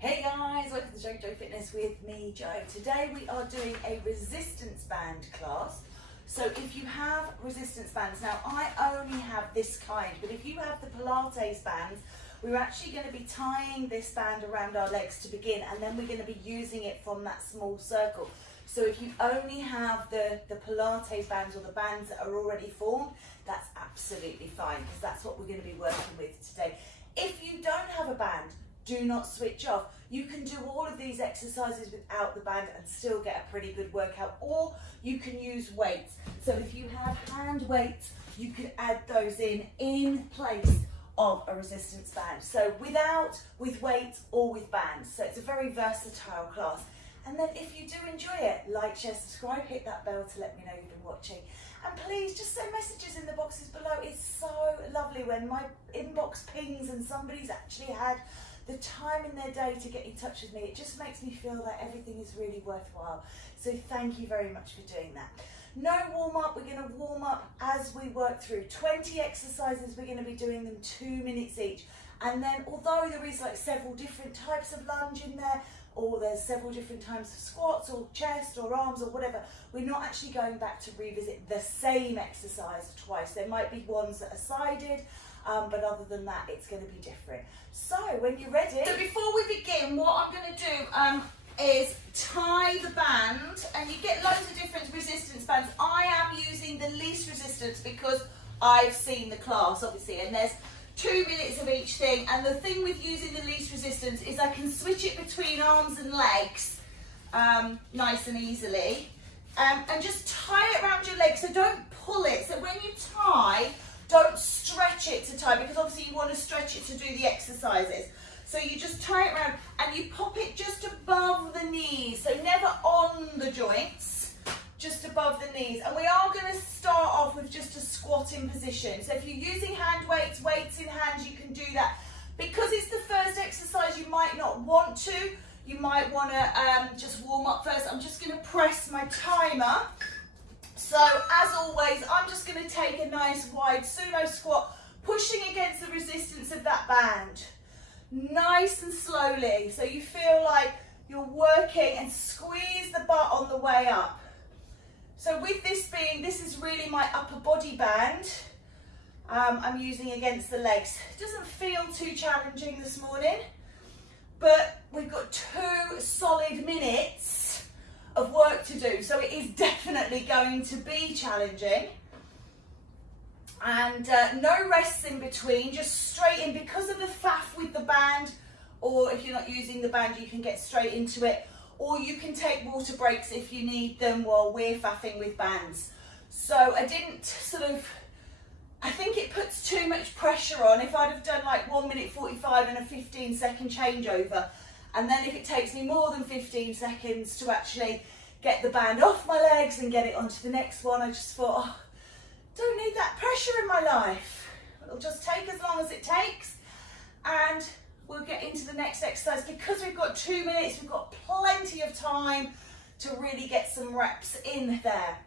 Hey guys, welcome to JoeGa Fitness with me, Joe. Today we are doing a resistance band class. So if you have resistance bands, now I only have this kind, but if you have the Pilates bands, we're actually going to be tying this band around our legs to begin, and then we're going to be using it from that small circle. So if you only have the Pilates bands or the bands that are already formed, that's absolutely fine, because that's what we're going to be working with today. If you don't have a band, do not switch off. You can do all of these exercises without the band and still get a pretty good workout, or you can use weights. So if you have hand weights, you can add those in place of a resistance band. So with weights or with bands. So it's a very versatile class. And then if you do enjoy it, like, share, subscribe, hit that bell to let me know you've been watching. And please just send messages in the boxes below. It's so lovely when my inbox pings and somebody's actually had the time in their day to get in touch with me. It just makes me feel that everything is really worthwhile. So thank you very much for doing that. No warm up, we're going to warm up as we work through 20 exercises. We're going to be doing them 2 minutes each. And then although there is like several different types of lunge in there, or there's several different types of squats or chest or arms or whatever, we're not actually going back to revisit the same exercise twice. There might be ones that are sided, but other than that, it's going to be different. So when you're ready. So before we begin, what I'm going to do is tie the band, and you get loads of different resistance bands. I am using the least resistance because I've seen the class, obviously, and there's 2 minutes of each thing. And the thing with using the least resistance is I can switch it between arms and legs nice and easily, and just tie it around your legs. So don't pull it. So when you tie, don't stretch it to tie, because obviously you want to stretch it to do the exercises. So you just tie it around and you pop it just above the knees. So never on the joints, just above the knees. And we are going to start off with just a squatting position. So if you're using hand weights, weights in hand, you can do that. Because it's the first exercise, you might not want to. You might want to just warm up first. I'm just going to press my timer. So as always, I'm just going to take a nice wide sumo squat, pushing against the resistance of that band. Nice and slowly, so you feel like you're working, and squeeze the butt on the way up. So with this is really my upper body band. I'm using against the legs. It doesn't feel too challenging this morning, but we've got 2 solid minutes of work to do, so it is definitely going to be challenging. And no rests in between, just straight in, because of the faff with the band, or if you're not using the band, you can get straight into it, or you can take water breaks if you need them while we're faffing with bands. So I think it puts too much pressure on. If I'd have done like 1 minute 45 and a 15-second changeover, and then if it takes me more than 15 seconds to actually get the band off my legs and get it onto the next one, I just thought, oh, don't need that pressure in my life. It'll just take as long as it takes, and we'll get into the next exercise. Because we've got 2 minutes, we've got plenty of time to really get some reps in there.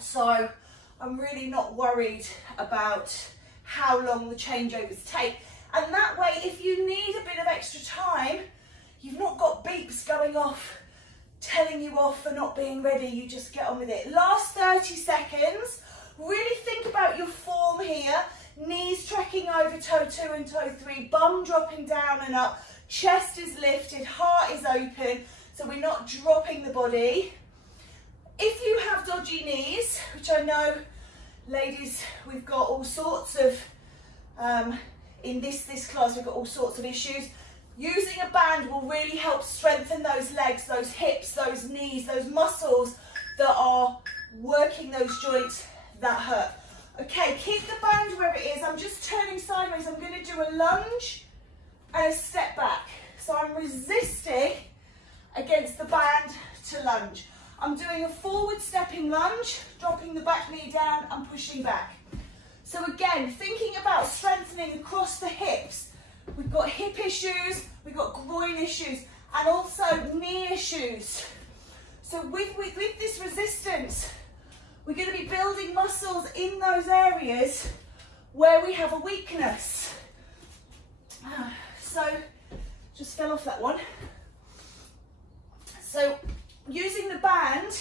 So I'm really not worried about how long the changeovers take. And that way, if you need a bit of extra time, you've not got beeps going off telling you off for not being ready. You just get on with it. Last 30 seconds. Really think about your form here. Knees tracking over toe 2 and toe 3, bum dropping down and up, chest is lifted, heart is open, so we're not dropping the body. If you have dodgy knees, which I know, ladies, we've got all sorts of, in this class, we've got all sorts of issues. Using a band will really help strengthen those legs, those hips, those knees, those muscles that are working those joints that hurt. Okay, keep the band where it is. I'm just turning sideways. I'm going to do a lunge and a step back. So I'm resisting against the band to lunge. I'm doing a forward stepping lunge, dropping the back knee down and pushing back. So again, thinking about strengthening across the hips. We've got hip issues, we've got groin issues, and also knee issues. So with this resistance, we're going to be building muscles in those areas where we have a weakness. So Just fell off that one. So using the band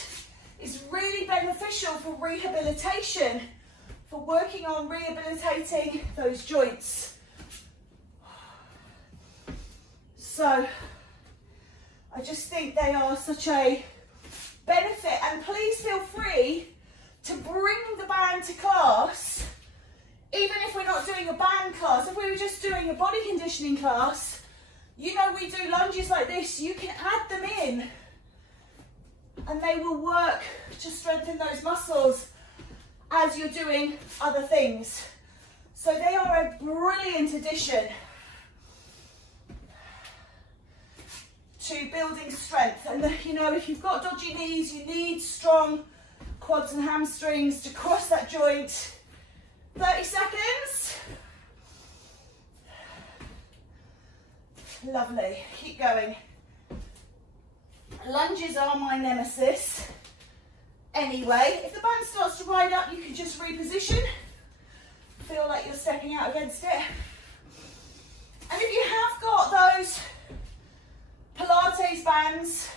is really beneficial for rehabilitation, for working on rehabilitating those joints. So I just think they are such a benefit, and please feel free to bring the band to class, even if we're not doing a band class. If we were just doing a body conditioning class, you know, we do lunges like this, you can add them in and they will work to strengthen those muscles as you're doing other things. So they are a brilliant addition to building strength. And you know, if you've got dodgy knees, you need strong quads and hamstrings to cross that joint. 30 seconds. Lovely, keep going. Lunges are my nemesis anyway. If the band starts to ride up, you can just reposition. Feel like you're stepping out against it. And if you have got those Pilates bands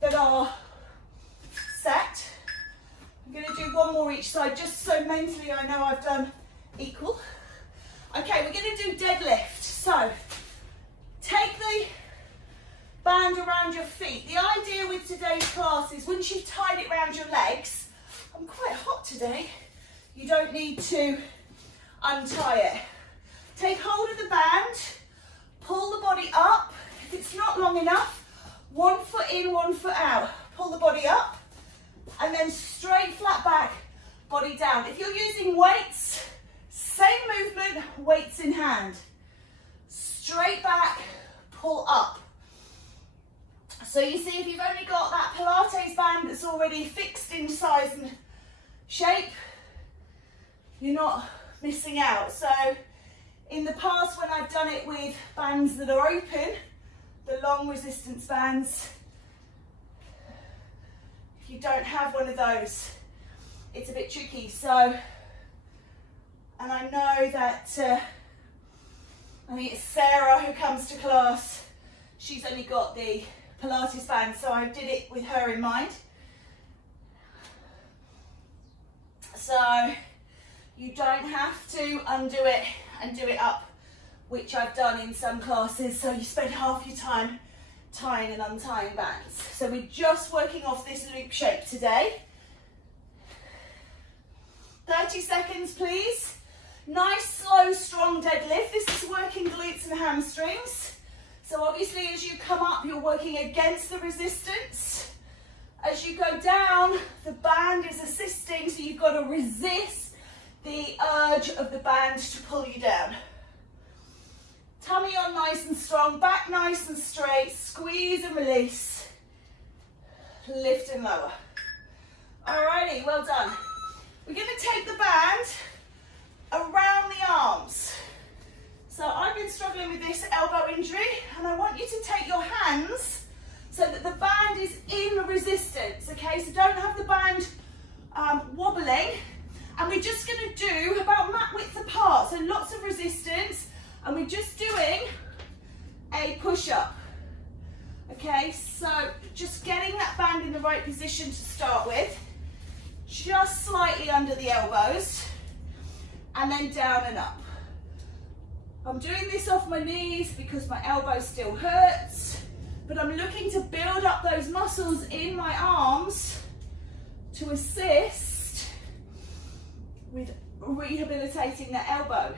that are set, I'm going to do one more each side just so mentally I know I've done equal. Okay, we're going to do deadlift. So take the band around your feet. The idea with today's class is once you've tied it around your legs, I'm quite hot today, you don't need to untie it. Take hold of the band, pull the body up. If it's not long enough, 1 foot in, 1 foot out. Pull the body up and then straight flat back, body down. If you're using weights, same movement, weights in hand. Straight back, pull up. So you see, if you've only got that Pilates band that's already fixed in size and shape, you're not missing out. So in the past, when I've done it with bands that are open, the long resistance bands, if you don't have one of those, it's a bit tricky. So, and I know that, I think it's Sarah who comes to class, she's only got the Pilates band, so I did it with her in mind. So you don't have to undo it and do it up, which I've done in some classes, so you spend half your time tying and untying bands. So we're just working off this loop shape today. 30 seconds, please. Nice, slow, strong deadlift. This is working glutes and hamstrings. So obviously as you come up, you're working against the resistance. As you go down, the band is assisting, so you've got to resist the urge of the band to pull you down. Tummy on nice and strong, back nice and straight, squeeze and release. Lift and lower. Alrighty, well done. We're going to take the band around the arms. So I've been struggling with this elbow injury, and I want you to take your hands so that the band is in resistance, okay? So don't have the band wobbling, and we're just going to do about mat width apart, so lots of resistance, and we're just doing a push-up, okay? So just getting that band in the right position to start with, just slightly under the elbows, and then down and up. I'm doing this off my knees because my elbow still hurts, but I'm looking to build up those muscles in my arms to assist with rehabilitating the elbow.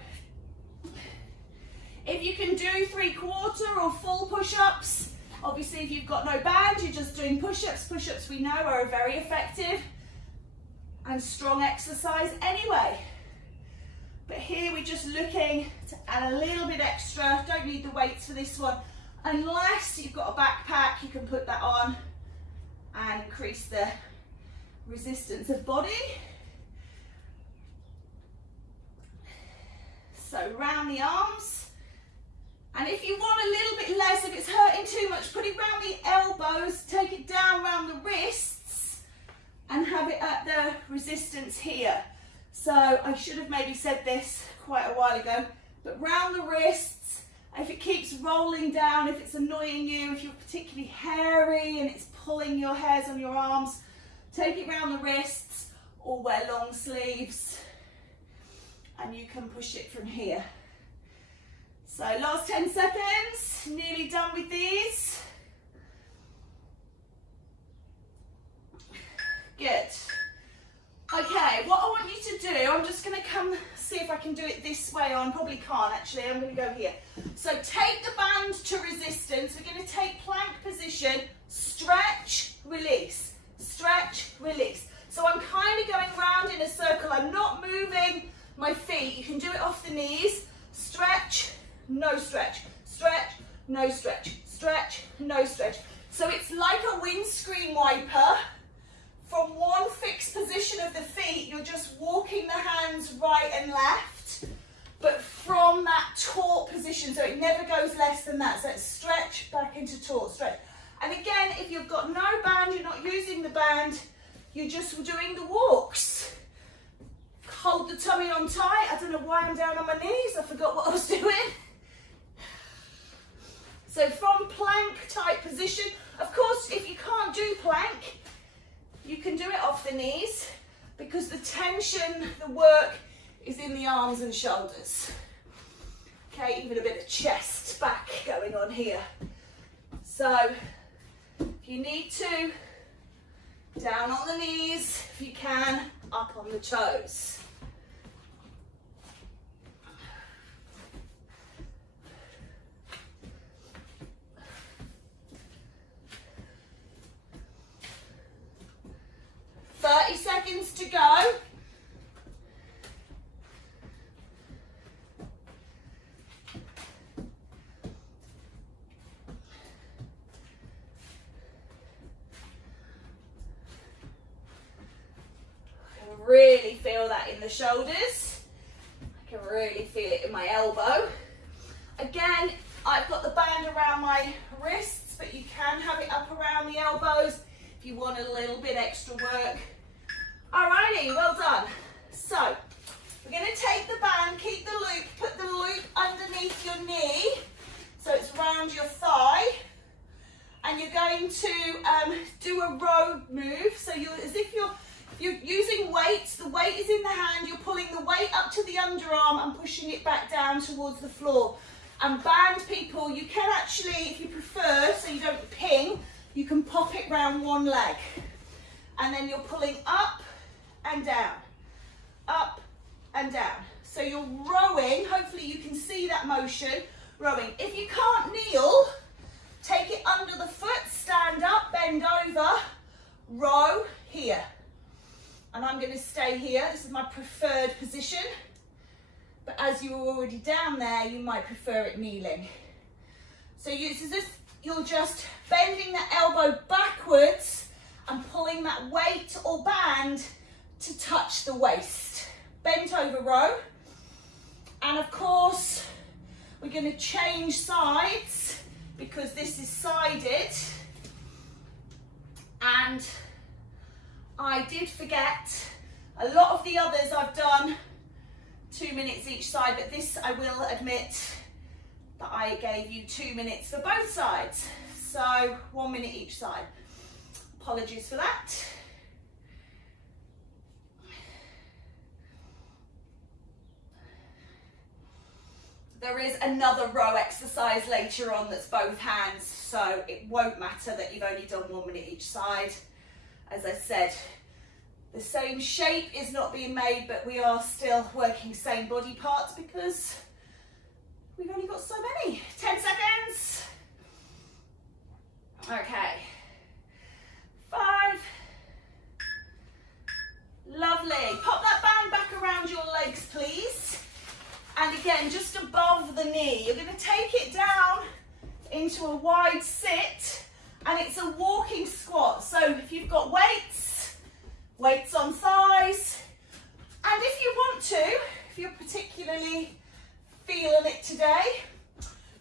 If you can do 3/4 or full push-ups, obviously if you've got no band, you're just doing push-ups. Push-ups we know are a very effective and strong exercise anyway. But here we're just looking to add a little bit extra. Don't need the weights for this one. Unless you've got a backpack, you can put that on and increase the resistance of body. So round the arms. And if you want a little bit less, if it's hurting too much, put it round the elbows, take it down round the wrists and have it at the resistance here. So I should have maybe said this quite a while ago, but round the wrists If it keeps rolling down, if it's annoying you, if you're particularly hairy and it's pulling your hairs on your arms, take it round the wrists or wear long sleeves and you can push it from here. So last 10 seconds, nearly done with these. Good. Okay, what I want you to do, I'm just going to come see if I can do it this way. I probably can't actually, I'm going to go here. So take the band to resistance. We're going to take plank position, stretch, release, stretch, release. So I'm kind of going round in a circle. I'm not moving my feet. You can do it off the knees. Stretch, no stretch, stretch, no stretch, stretch, no stretch. So it's like a windscreen wiper. From one fixed position of the feet, you're just walking the hands right and left, but from that taut position, so it never goes less than that. So it's stretch back into taut, stretch. And again, if you've got no band, you're not using the band, you're just doing the walks. Hold the tummy on tight. I don't know why I'm down on my knees. I forgot what I was doing. So from plank type position, of course, if you can't do plank, you can do it off the knees because the tension, the work is in the arms and shoulders. Okay, even a bit of chest back going on here. So if you need to, down on the knees, if you can, up on the toes. Seconds to go. Really feel that in the shoulders. I can really feel it in my elbow. Again, I've got the band around my wrists, but you can have it up around the elbows if you want a little bit extra work. Alrighty, well done. So, we're going to take the band, keep the loop, put the loop underneath your knee, so it's around your thigh, and you're going to do a row move. So as if you're using weights, the weight is in the hand, you're pulling the weight up to the underarm and pushing it back down towards the floor. And band people, you can actually, if you prefer, so you don't ping, you can pop it round one leg. And then you're pulling up and down, up and down. So you're rowing, hopefully you can see that motion, rowing. If you can't kneel, take it under the foot, stand up, bend over, row here. And I'm going to stay here, this is my preferred position. But as you're already down there, you might prefer it kneeling. So it's as if you're just bending the elbow backwards and pulling that weight or band to touch the waist. Bent over row. And of course, we're going to change sides because this is sided. And I did forget, a lot of the others I've done 2 minutes each side, but this I will admit that I gave you 2 minutes for both sides. So 1 minute each side. Apologies for that. There is another row exercise later on that's both hands, so it won't matter that you've only done 1 minute each side. As I said, the same shape is not being made, but we are still working same body parts because we've only got so many. 10 seconds. Okay. 5. Lovely. Pop that band back around your legs, please. And again, just above the knee. You're going to take it down into a wide sit, and it's a walking squat. So if you've got weights on thighs, and if you want to, if you're particularly feeling it today,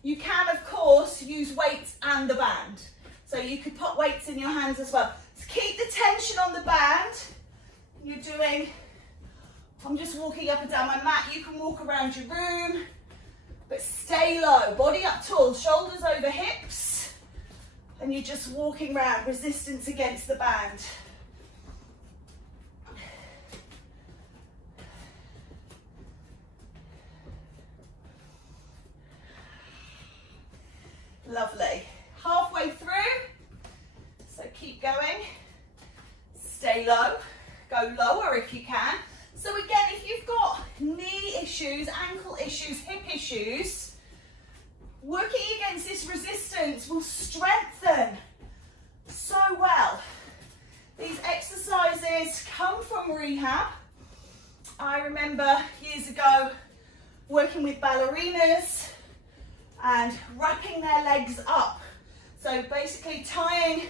you can of course use weights and the band. So you could put weights in your hands as well. So keep the tension on the band. You're doing, I'm just walking up and down my mat. You can walk around your room, but stay low, body up tall, shoulders over hips, and you're just walking around, resistance against the band. Lovely. Halfway through, so keep going. Stay low, go lower if you can. So again, if you've got knee issues, ankle issues, hip issues, working against this resistance will strengthen so well. These exercises come from rehab. I remember years ago working with ballerinas and wrapping their legs up. So basically tying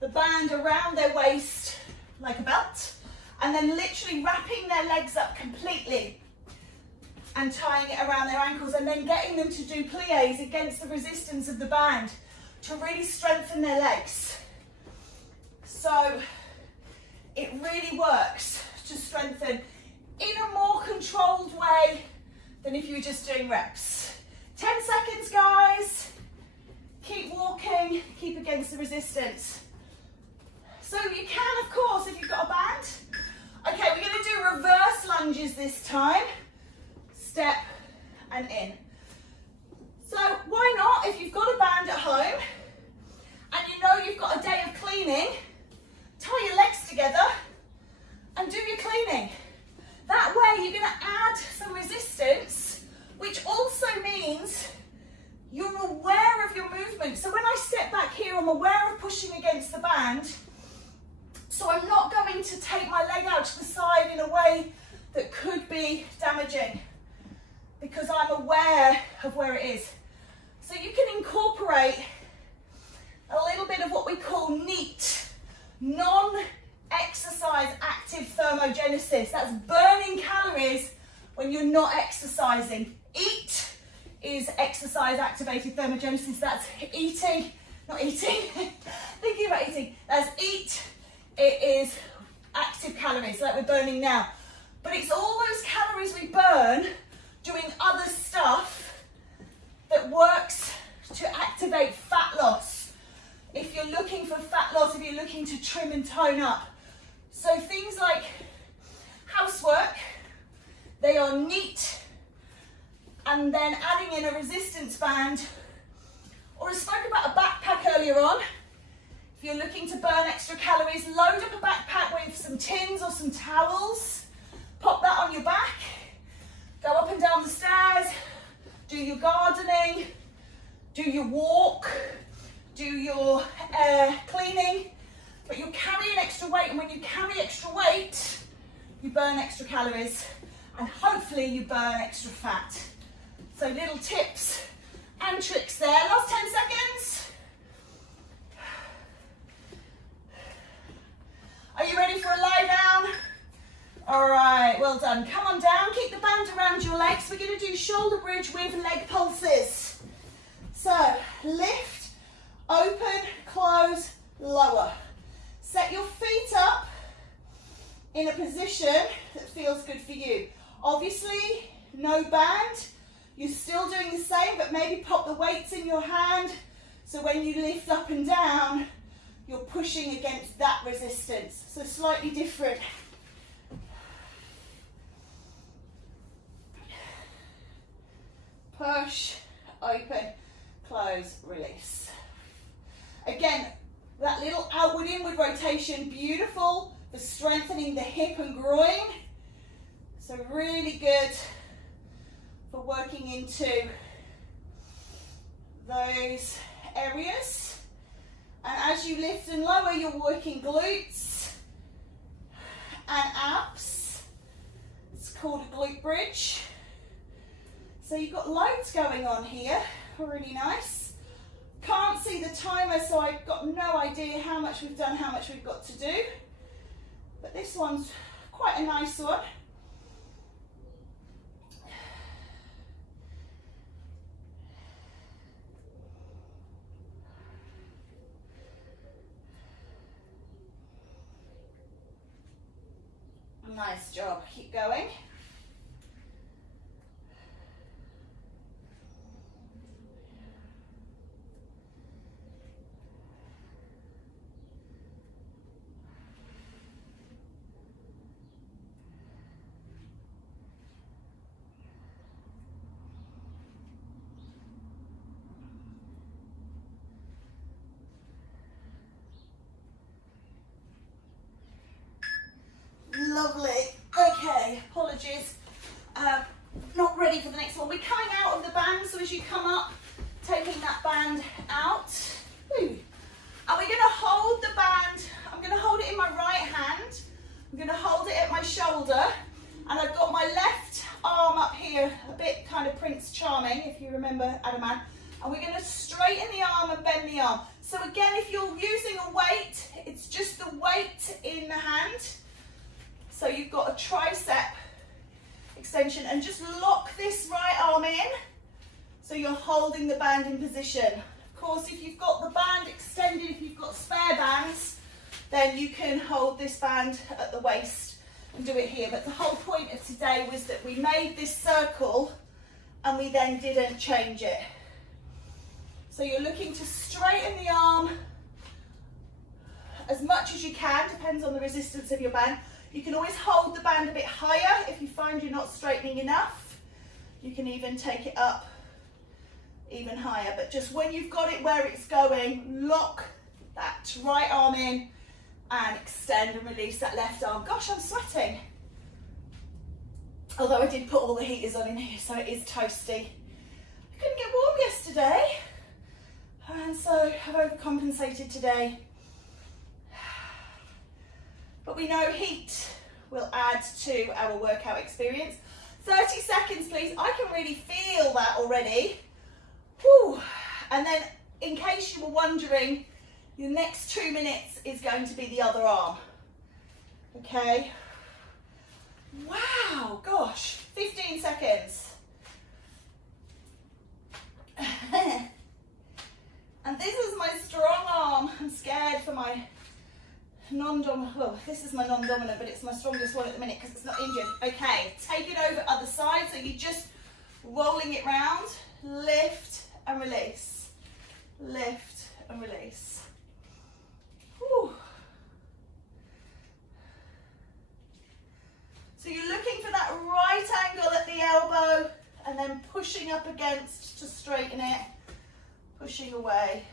the band around their waist like a belt, and then literally wrapping their legs up completely and tying it around their ankles, and then getting them to do pliés against the resistance of the band to really strengthen their legs. So it really works to strengthen in a more controlled way than if you were just doing reps. 10 seconds, guys. Keep walking, keep against the resistance. So you can, of course, if you've got a band. Okay, we're going to do reverse lunges this time. Step and in. So why not, if you've got a band at home and you know you've got a day of cleaning, tie your legs together and do your cleaning. That way you're going to add some resistance, which also means you're aware of your movement. So when I step back here, I'm aware of pushing against the band. So I'm not going to take my leg out to the side in a way that could be damaging, because I'm aware of where it is. So you can incorporate a little bit of what we call NEAT, non-exercise active thermogenesis. That's burning calories when you're not exercising. EAT is exercise activated thermogenesis. That's eating, not eating, thinking about eating. That's EAT. It is active calories like we're burning now. But it's all those calories we burn doing other stuff that works to activate fat loss. If you're looking for fat loss, if you're looking to trim and tone up. So things like housework, they are NEAT, and then adding in a resistance band, or I spoke about a backpack earlier on. If you're looking to burn extra calories, load up a backpack with some tins or some towels, pop that on your back, go up and down the stairs, do your gardening, do your walk, do your cleaning, but you're carrying extra weight, and when you carry extra weight, you burn extra calories, and hopefully you burn extra fat. So little tips and tricks there. Last 10 seconds. Are you ready for a lie down? All right, well done. Come on down, keep the band around your legs. We're going to do shoulder bridge with leg pulses. So lift, open, close, lower. Set your feet up in a position that feels good for you. Obviously, no band. You're still doing the same, but maybe pop the weights in your hand, so when you lift up and down, you're pushing against that resistance. So slightly different. Push, open, close, release. Again, that little outward inward rotation, beautiful for strengthening the hip and groin. So really good for working into those areas. And as you lift and lower, you're working glutes and abs. It's called a glute bridge. So you've got loads going on here, really nice. Can't see the timer, so I've got no idea how much we've done, how much we've got to do. But this one's quite a nice one. Nice job, keep going. apologies. Not ready for the next one. We're coming out of the band, so as you come up, taking that band out. Woo. And we're going to hold the band. I'm going to hold it in my right hand. I'm going to hold it at my shoulder. And I've got my left arm up here, a bit kind of Prince Charming, if you remember Adaman. And we're going to straighten the arm and bend the arm. So again, if you're using a weight, it's just the weight in the hand. So you've got a tricep extension, and just lock this right arm in. So you're holding the band in position. Of course, if you've got the band extended, if you've got spare bands, then you can hold this band at the waist and do it here. But the whole point of today was that we made this circle and we then didn't change it. So you're looking to straighten the arm as much as you can, depends on the resistance of your band. You can always hold the band a bit higher if you find you're not straightening enough. You can even take it up even higher, but just when you've got it where it's going, lock that right arm in and extend and release that left arm. Gosh, I'm sweating. Although I did put all the heaters on in here, so it is toasty. I couldn't get warm yesterday, and so I've overcompensated today. But we know heat will add to our workout experience. 30 seconds, please. I can really feel that already. Whew. And then, in case you were wondering, the next 2 minutes is going to be the other arm. Okay? Wow, gosh, 15 seconds. And this is my strong arm. I'm scared for my non-dominant, well, this is my non-dominant, but it's my strongest one at the minute because it's not injured. Okay, take it over other side, so you're just rolling it round, lift and release, lift and release. Whew. So you're looking for that right angle at the elbow and then pushing up against to straighten it, pushing away.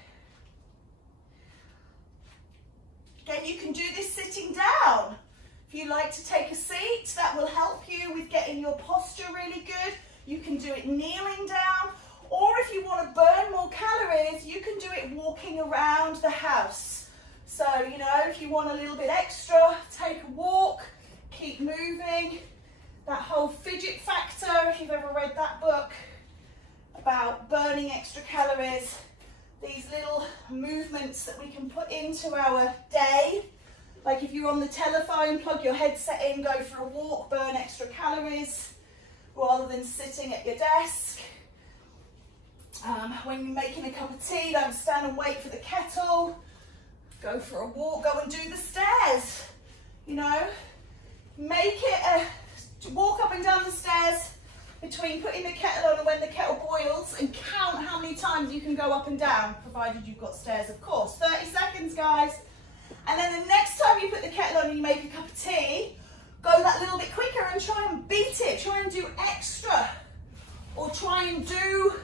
Again, you can do this sitting down. If you like to take a seat, that will help you with getting your posture really good. You can do it kneeling down, or if you want to burn more calories, you can do it walking around the house. So, you know, if you want a little bit extra, take a walk, keep moving. That whole fidget factor, if you've ever read that book about burning extra calories, these little movements that we can put into our day, like if you're on the telephone, plug your headset in, go for a walk, burn extra calories rather than sitting at your desk. When you're making a cup of tea, don't stand and wait for the kettle, go for a walk, go and do the stairs, you know, make it a walk up and down the stairs between putting the kettle on and when the kettle boils, and count how many times you can go up and down, provided you've got stairs, of course. 30 seconds, guys. And then the next time you put the kettle on and you make a cup of tea, go that little bit quicker and try and beat it. Try and do extra. Or try and do,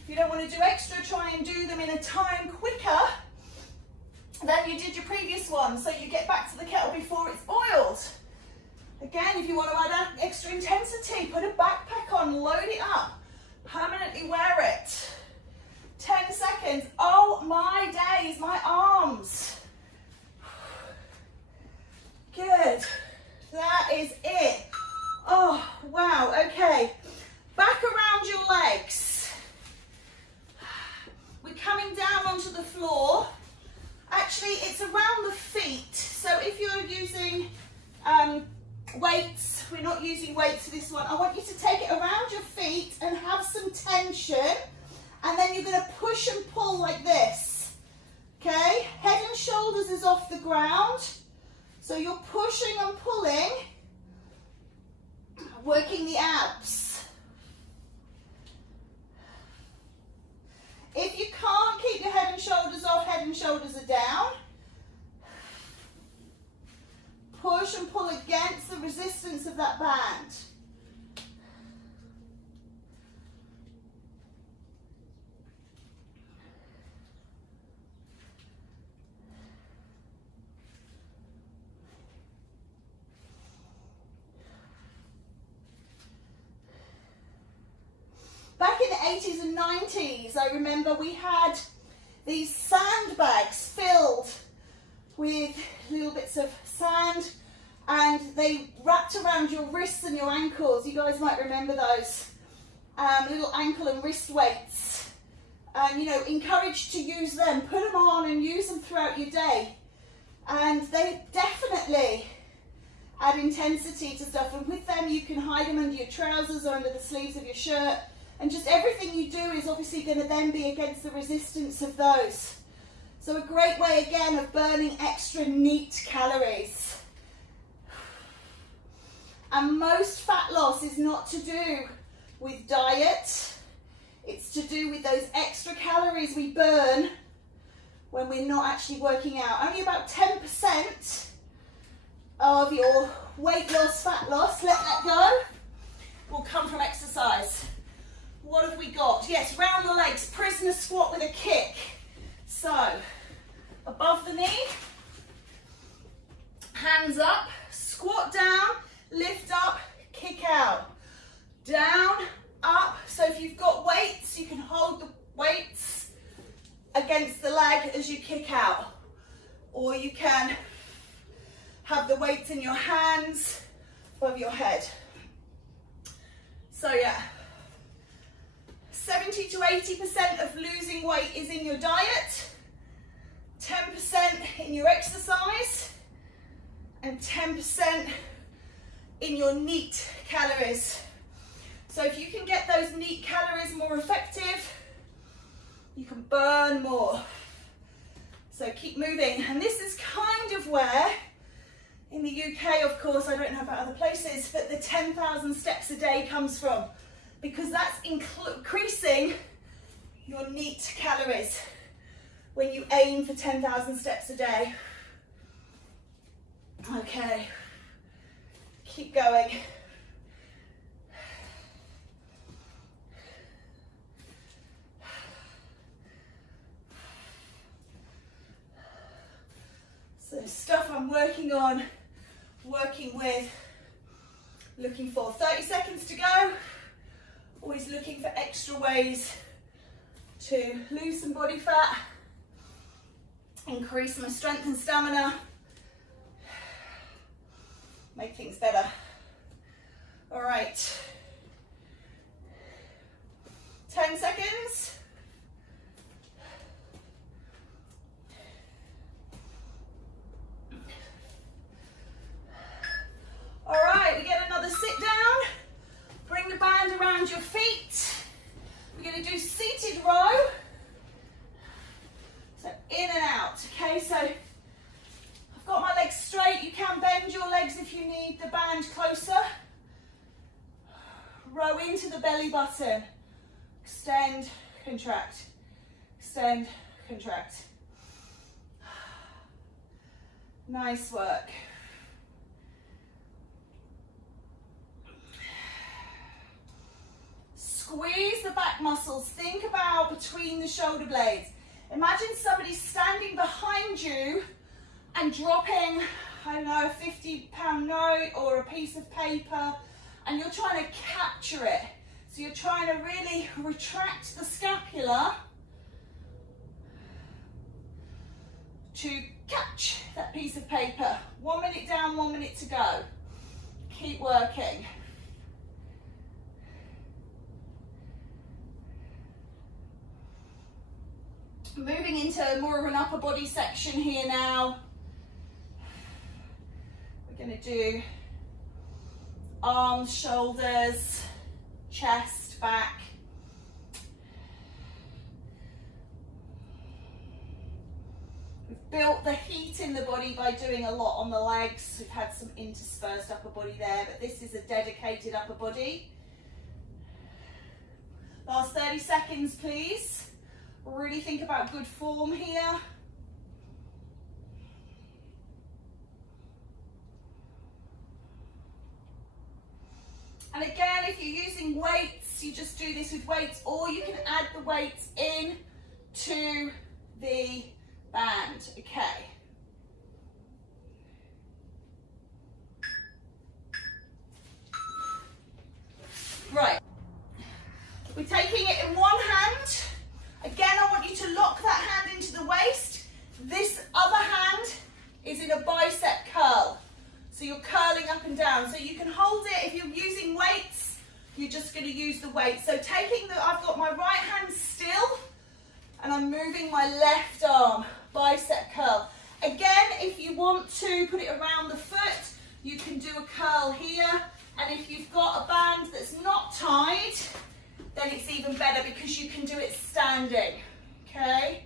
if you don't want to do extra, try and do them in a time quicker than you did your previous one, so you get back to the kettle before it's boiled. Again, if you want to add extra intensity, put a backpack on, load it up, permanently wear it. 10 seconds. Oh my days, my arms. Good. That is it. Oh, wow. Okay. Back around your legs. We're coming down onto the floor. Actually, it's around the feet. So if you're using weights, we're not using weights for this one. I want you to take it around your feet and have some tension, and then you're going to push and pull like this. Okay, head and shoulders is off the ground, so you're pushing and pulling, working the abs. If you can't keep your head and shoulders off, head and shoulders are down. Push and pull against the resistance of that band. 80s and 90s, I remember we had these sandbags filled with little bits of sand, and they wrapped around your wrists and your ankles. You guys might remember those little ankle and wrist weights. And, you know, encouraged to use them, put them on and use them throughout your day. And they definitely add intensity to stuff. And with them, you can hide them under your trousers or under the sleeves of your shirt. And just everything you do is obviously going to then be against the resistance of those. So a great way, again, of burning extra neat calories. And most fat loss is not to do with diet. It's to do with those extra calories we burn when we're not actually working out. Only about 10% of your weight loss, fat loss, let that go, will come from exercise. What have we got? Yes, round the legs, prisoner squat with a kick. So, above the knee, hands up, squat down, lift up, kick out. Down, up. So if you've got weights, you can hold the weights against the leg as you kick out. Or you can have the weights in your hands above your head. So yeah, 70 to 80% of losing weight is in your diet, 10% in your exercise, and 10% in your neat calories. So if you can get those neat calories more effective, you can burn more. So keep moving. And this is kind of where, in the UK, of course, I don't know about other places, but the 10,000 steps a day comes from, because that's increasing your neat calories when you aim for 10,000 steps a day. Okay, keep going. So stuff I'm working on, working with, looking for. 30 seconds to go. Always looking for extra ways to lose some body fat, increase my strength and stamina, make things better. All right, 10 seconds. All right, we get another sit down. Bring the band around your feet. We're going to do seated row. So in and out. Okay, so I've got my legs straight. You can bend your legs if you need the band closer. Row into the belly button. Extend, contract. Extend, contract. Nice work. Squeeze the back muscles. Think about between the shoulder blades. Imagine somebody standing behind you and dropping, I don't know, a 50-pound note or a piece of paper, and you're trying to capture it. So you're trying to really retract the scapula to catch that piece of paper. 1 minute down, 1 minute to go. Keep working. Moving into more of an upper body section here now. We're going to do arms, shoulders, chest, back. We've built the heat in the body by doing a lot on the legs. We've had some interspersed upper body there, but this is a dedicated upper body. Last 30 seconds, please. Really think about good form here. And again, if you're using weights, you just do this with weights, or you can add the weights in to the band. Okay. Right. We're taking it in one hand. Again, I want you to lock that hand into the waist. This other hand is in a bicep curl. So you're curling up and down. So you can hold it if you're using weights, you're just going to use the weight. So I've got my right hand still and I'm moving my left arm, bicep curl. Again, if you want to put it around the foot, you can do a curl here. And if you've got a band that's not tied, then it's even better because you can do it standing, okay?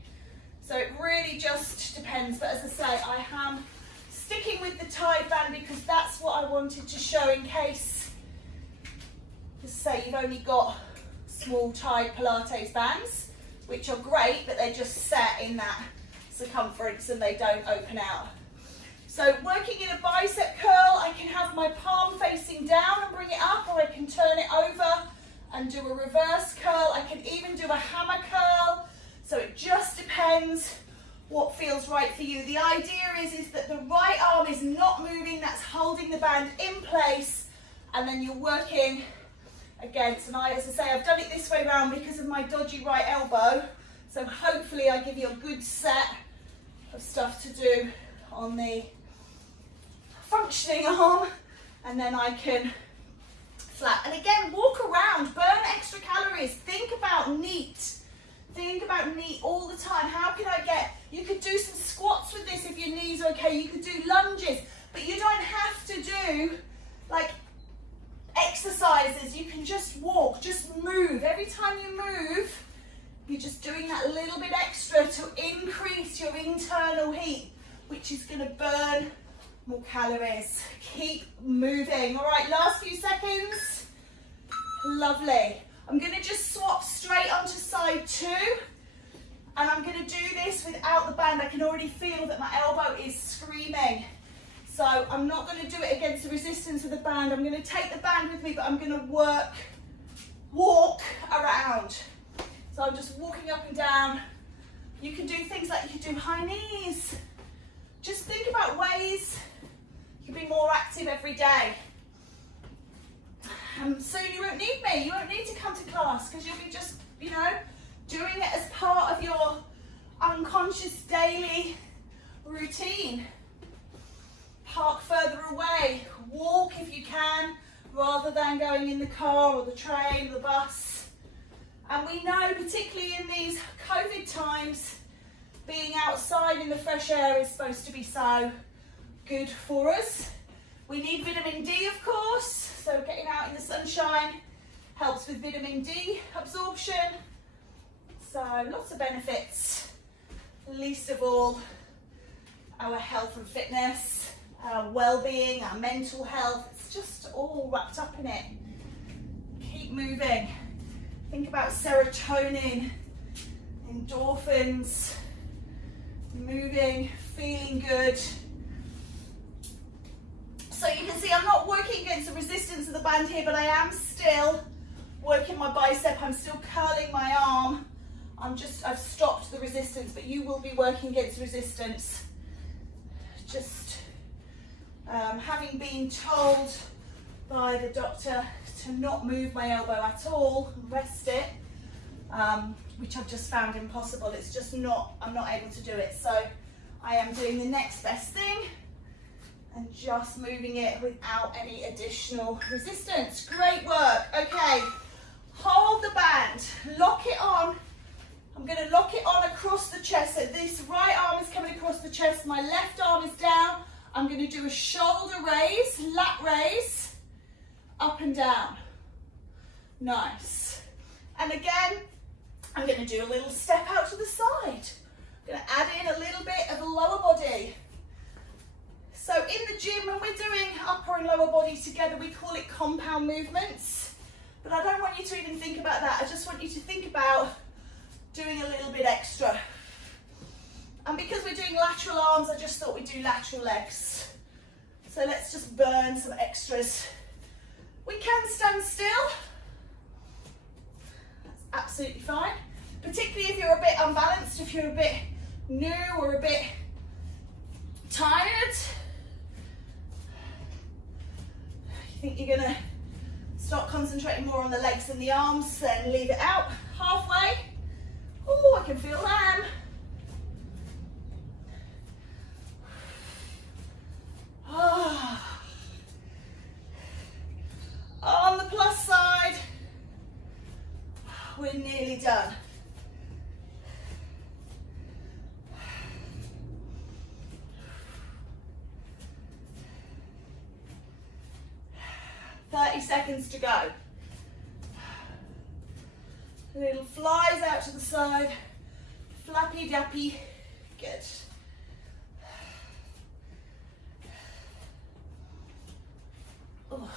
So it really just depends. But as I say, I am sticking with the tied band because that's what I wanted to show in case, just say you've only got small tied Pilates bands, which are great, but they're just set in that circumference and they don't open out. So working in a bicep curl, I can have my palm facing down and bring it up, or I can turn it over and do a reverse curl. I can even do a hammer curl. So it just depends what feels right for you. The idea is that the right arm is not moving, that's holding the band in place, and then you're working against, and as I say, I've done it this way around because of my dodgy right elbow, so hopefully I give you a good set of stuff to do on the functioning arm, and then I can flat. And again, walk around, burn extra calories, think about NEAT. Think about NEAT all the time. How can I you could do some squats with this if your knees are okay, you could do lunges, but you don't have to do like exercises. You can just walk, just move. Every time you move, you're just doing that little bit extra to increase your internal heat, which is going to burn more calories. Keep moving. All right, last few seconds. Lovely. I'm going to just swap straight onto side 2, and I'm going to do this without the band. I can already feel that my elbow is screaming. So I'm not going to do it against the resistance of the band. I'm going to take the band with me, but I'm going to walk around. So I'm just walking up and down. You can do things like you can do high knees. Just think about ways you can be more active every day. Soon you won't need me. You won't need to come to class because you'll be just, doing it as part of your unconscious daily routine. Park further away. Walk if you can, rather than going in the car or the train or the bus. And we know, particularly in these COVID times, being outside in the fresh air is supposed to be so good for us. We need vitamin D, of course, so getting out in the sunshine helps with vitamin D absorption. So lots of benefits, least of all our health and fitness, our well-being, our mental health. It's just all wrapped up in it. Keep moving. Think about serotonin, endorphins, moving, feeling good. So you can see I'm not working against the resistance of the band here, but I am still working my bicep. I'm still curling my arm. I've stopped the resistance, but you will be working against resistance. Just having been told by the doctor to not move my elbow at all, rest it, which I've just found impossible. It's just I'm not able to do it. So I am doing the next best thing and just moving it without any additional resistance. Great work. Okay, hold the band, lock it on. I'm going to lock it on across the chest. So this right arm is coming across the chest, my left arm is down. I'm going to do a shoulder raise, lat raise, up and down. Nice. And again, I'm going to do a little step out to the side. I'm going to add in a little bit of lower body. So in the gym, when we're doing upper and lower body together, we call it compound movements. But I don't want you to even think about that. I just want you to think about doing a little bit extra. And because we're doing lateral arms, I just thought we'd do lateral legs. So let's just burn some extras. We can stand still. That's absolutely fine. Particularly if you're a bit unbalanced, if you're a bit new or a bit tired. You think you're gonna start concentrating more on the legs than the arms, then leave it out halfway. Oh, I can feel them. Oh. On the plus side, we're nearly done. Seconds to go. Little flies out to the side, flappy dappy, good. Oh.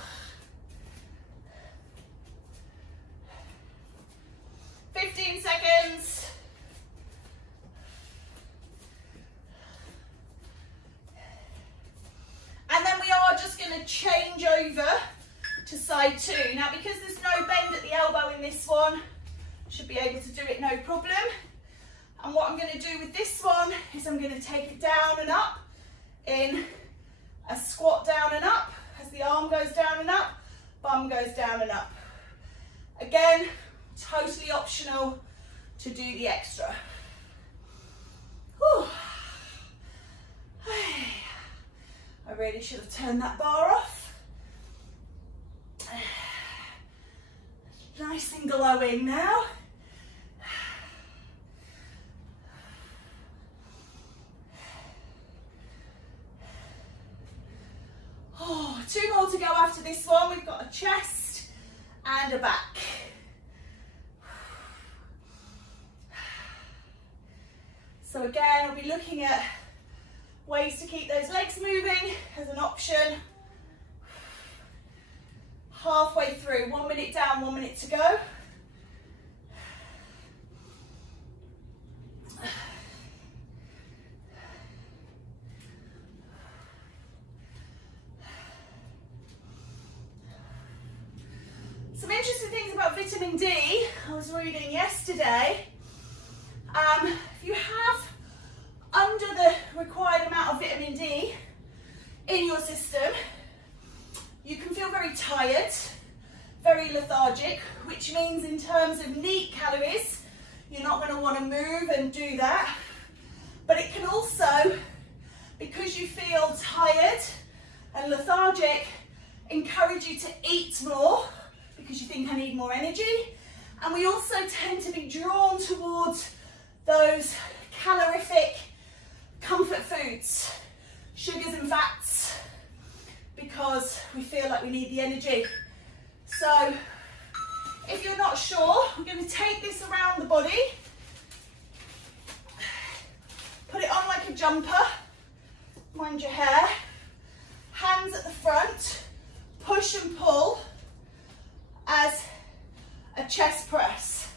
15 seconds. And then we are just going to change over to side 2. Now, because there's no bend at the elbow in this one, should be able to do it no problem. And what I'm going to do with this one is I'm going to take it down and up in a squat down and up as the arm goes down and up, bum goes down and up. Again, totally optional to do the extra. Whew. I really should have turned that bar off. Nice and glowing now. Oh, 2 more to go after this one. We've got a chest and a back. So again, I'll be looking at ways to keep those legs moving as an option. Halfway through, 1 minute down, 1 minute to go. Some interesting things about vitamin D, I was reading yesterday. If you have under the required amount of vitamin D in your system, you can feel very tired, very lethargic, which means in terms of neat calories, you're not going to want to move and do that. But it can also, because you feel tired and lethargic, encourage you to eat more because you think I need more energy. And we also tend to be drawn towards those calorific comfort foods, sugars and fats, because we feel like we need the energy. So if you're not sure, we're going to take this around the body, put it on like a jumper, mind your hair, hands at the front, push and pull as a chest press,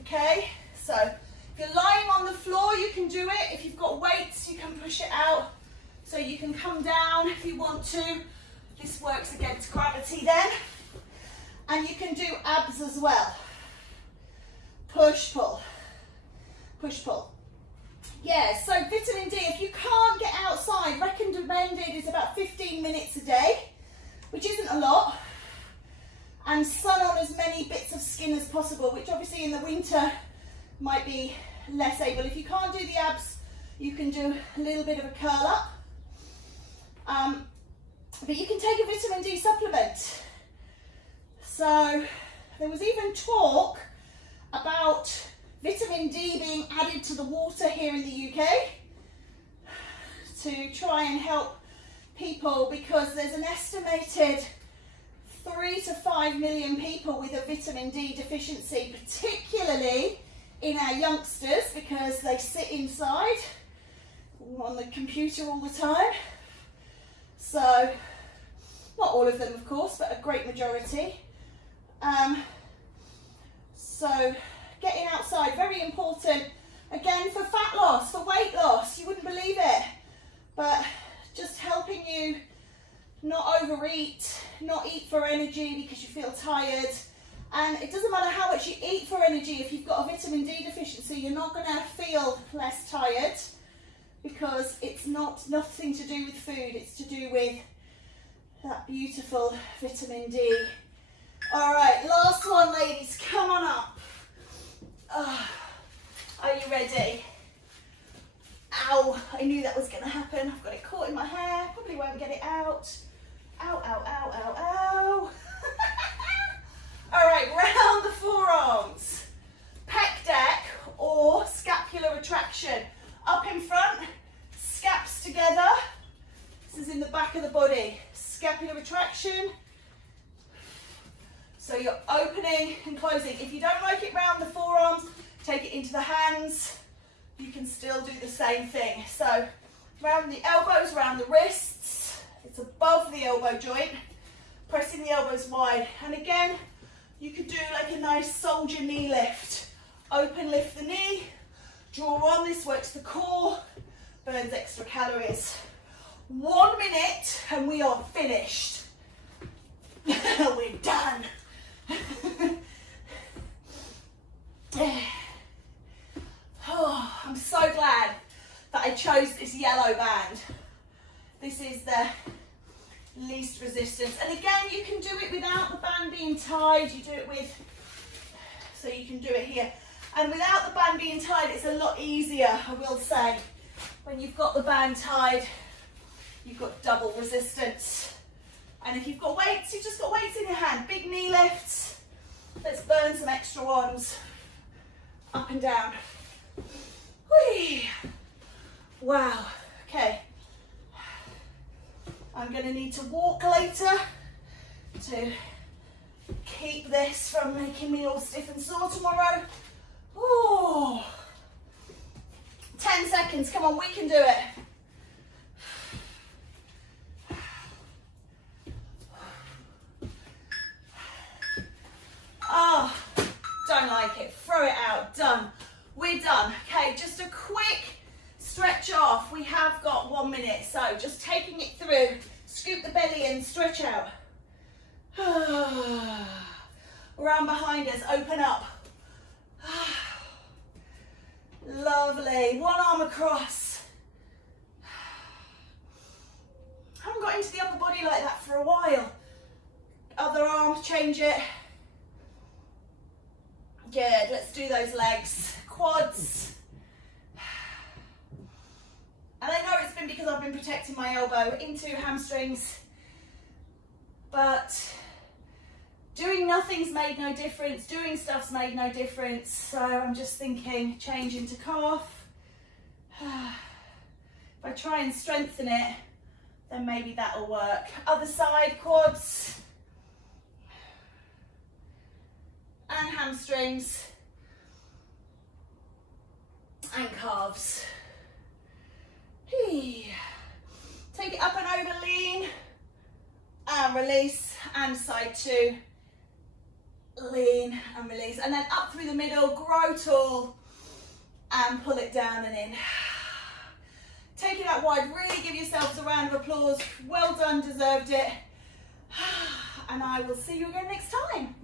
okay? So if you're lying on the floor, you can do it. If you've got weights, you can push it out. So you can come down if you want to. This works against gravity then. And you can do abs as well. Push, pull. Push, pull. Yeah, so vitamin D, if you can't get outside, recommended is about 15 minutes a day, which isn't a lot. And sun on as many bits of skin as possible, which obviously in the winter might be less able. If you can't do the abs, you can do a little bit of a curl up. But you can take a vitamin D supplement. So there was even talk about vitamin D being added to the water here in the UK to try and help people, because there's an estimated 3 to 5 million people with a vitamin D deficiency, particularly in our youngsters, because they sit inside on the computer all the time. So, not all of them of course, but a great majority. So, getting outside, very important. Again, for fat loss, for weight loss, you wouldn't believe it, but just helping you not overeat, not eat for energy because you feel tired. And it doesn't matter how much you eat for energy, if you've got a vitamin D deficiency, you're not going to feel less tired, because it's nothing to do with food, it's to do with that beautiful vitamin D. All right, last one, ladies. Come on up. Are you ready? Ow, I knew that was going to happen. I've got it caught in my hair. Probably won't get it out. Ow, ow, ow, ow, ow. All right, round the forearms. Pec deck or scapular retraction. Up in front, scaps together. This is in the back of the body. Scapular retraction. So you're opening and closing. If you don't like it round the forearms, take it into the hands. You can still do the same thing. So round the elbows, round the wrists. It's above the elbow joint. Pressing the elbows wide. And again, you could do like a nice soldier knee lift. Open, lift the knee. Draw on. This works the core. Burns extra calories. 1 minute and we are finished. We're done. Oh, I'm so glad that I chose this yellow band. This is the least resistance. And again, you can do it without the band being tied. You do it with, so you can do it here. And without the band being tied, it's a lot easier, I will say. When you've got the band tied, you've got double resistance. And if you've got weights, you've just got weights in your hand. Big knee lifts. Let's burn some extra ones. Up and down. Whee! Wow. Okay. I'm going to need to walk later to keep this from making me all stiff and sore tomorrow. Ooh. 10 seconds. Come on, we can do it. Oh, don't like it. Throw it out. Done. We're done. Okay, just a quick stretch off. We have got 1 minute, so just taking it through. Scoop the belly in, stretch out. Around behind us, open up. Lovely. One arm across. Haven't got into the upper body like that for a while. Other arm, change it. Good, let's do those legs. Quads. And I know it's been because I've been protecting my elbow into hamstrings, but doing nothing's made no difference, doing stuff's made no difference, so I'm just thinking change into calf. If I try and strengthen it, then maybe that'll work. Other side, quads and hamstrings and calves. Take it up and over, lean and release, and side two, lean and release, and then up through the middle, grow tall and pull it down and in. Take it out wide, really give yourselves a round of applause. Well done, deserved it. And I will see you again next time.